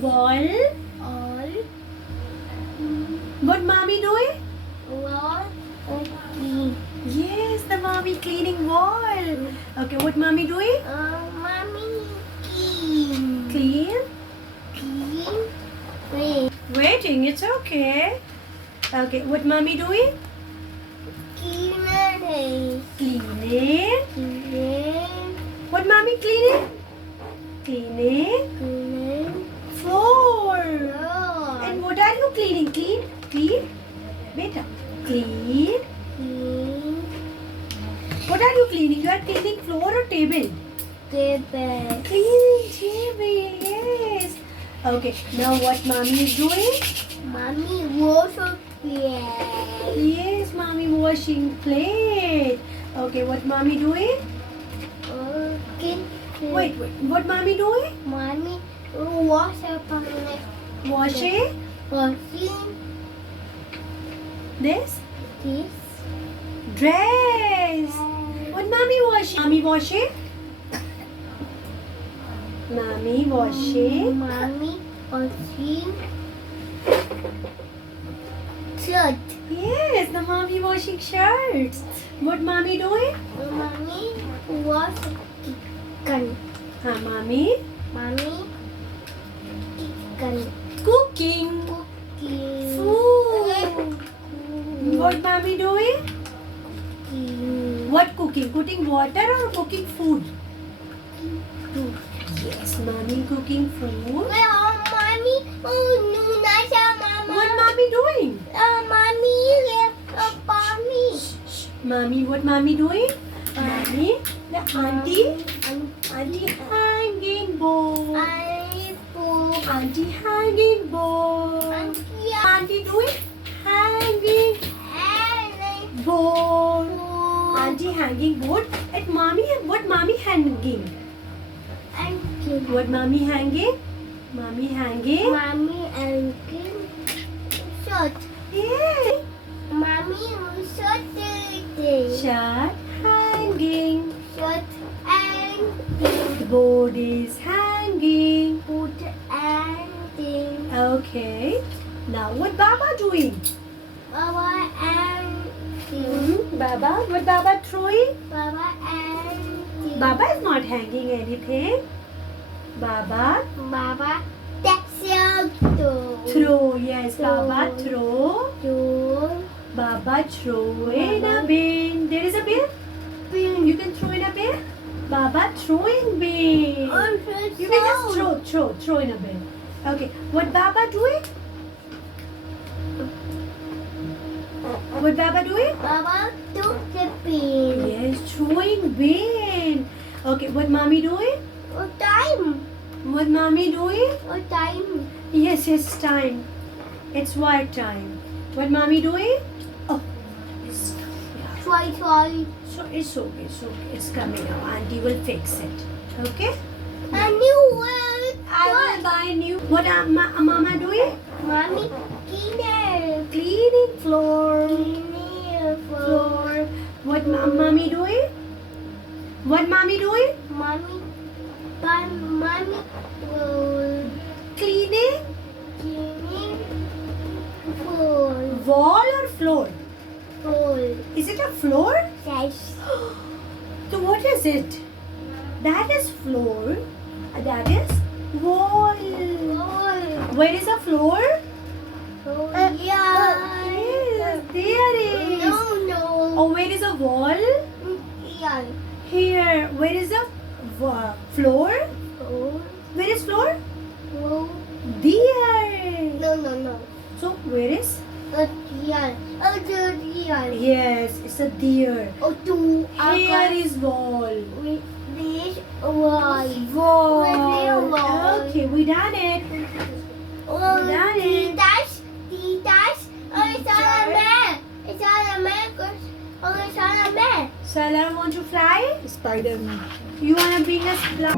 Wall. All. What mommy doing? Wall. Clean. Yes, the mommy cleaning wall. Okay, what mommy doing? Mommy clean. Clean. Clean. Wait. Waiting, it's okay. Okay, what mommy doing? Cleaning. Cleaning. Cleaning. What mommy cleaning? Cleaning. Cleaning. Floor. Floor. And what are you cleaning? Clean? Clean? Beta. Clean. Clean. What are you cleaning? You are cleaning floor or table? Table. Cleaning table, yes. Okay, now what mommy is doing? Mommy wash your plate. Yes, mommy washing plate. Okay, what mommy doing? Okay. Wait, what mommy doing? Mommy wash her plate. Washing Washing this this. dress. What mommy washing? Mommy washing? Mommy washing. Mommy washing shirt. Yes, the mommy washing shirts. What mommy doing? Mommy wash chicken. Mommy Mommy chicken. cooking Cooking. food. What mommy doing? Cooking. What cooking? Cooking water or cooking food? Food. Yes, mommy cooking food. Mommy, no, nice, Mama. What mommy doing? Mommy, mommy. Mommy, what mommy doing? Mommy, the auntie hanging bowl. Auntie hanging bowl. Auntie doing hanging bowl. Auntie hanging bowl. At mommy, what mommy hanging? What mommy hanging? Mommy hanging. Mommy and shirt. Yeah. Mommy shirt. Shirt hanging. Shirt and Board is hanging. boot and Okay. Now what Baba doing? Baba and Baba, what Baba throwing? Baba and Baba is not hanging anything. Baba that's your throw. Yes, Baba throw. door. Baba throw in a bin. There is a bin. You can throw in a bin. Baba throwing bin. You can just throw in a bin. Okay. What Baba doing? What Baba doing? Baba took the pin. Yes, throwing bin. Okay. What mommy doing? What time? What mommy doing? What time? Yes, time. It's what time? What mommy doing? Oh, it's Try. so it's okay. It's coming now. Auntie will fix it. Okay? A new word. I will buy new. What mama doing? Mommy cleaner. Cleaning floor. Cleaner Floor. What mommy doing? What mommy doing? Mommy Cleaning cleaning floor. wall or floor? Floor. Is it a floor? Yes. So what is it? That is floor. That is wall. Floor. Where is a floor? Yeah. Yes, there is. No. Oh, where is a wall? Yeah. Here. Where is a floor? Floor. Where is floor? Floor. There. No. So where is? Yeah. Yeah. Yes, it's a deer. Oh, two. Here is wall. With this wall. Wall. With the wall. Okay, we done it. Oh, Done it. That's. Oh, it's on a man. It's on a man. Oh, it's on a man. Salah want to fly? Spider-Man. You wanna bring us fly?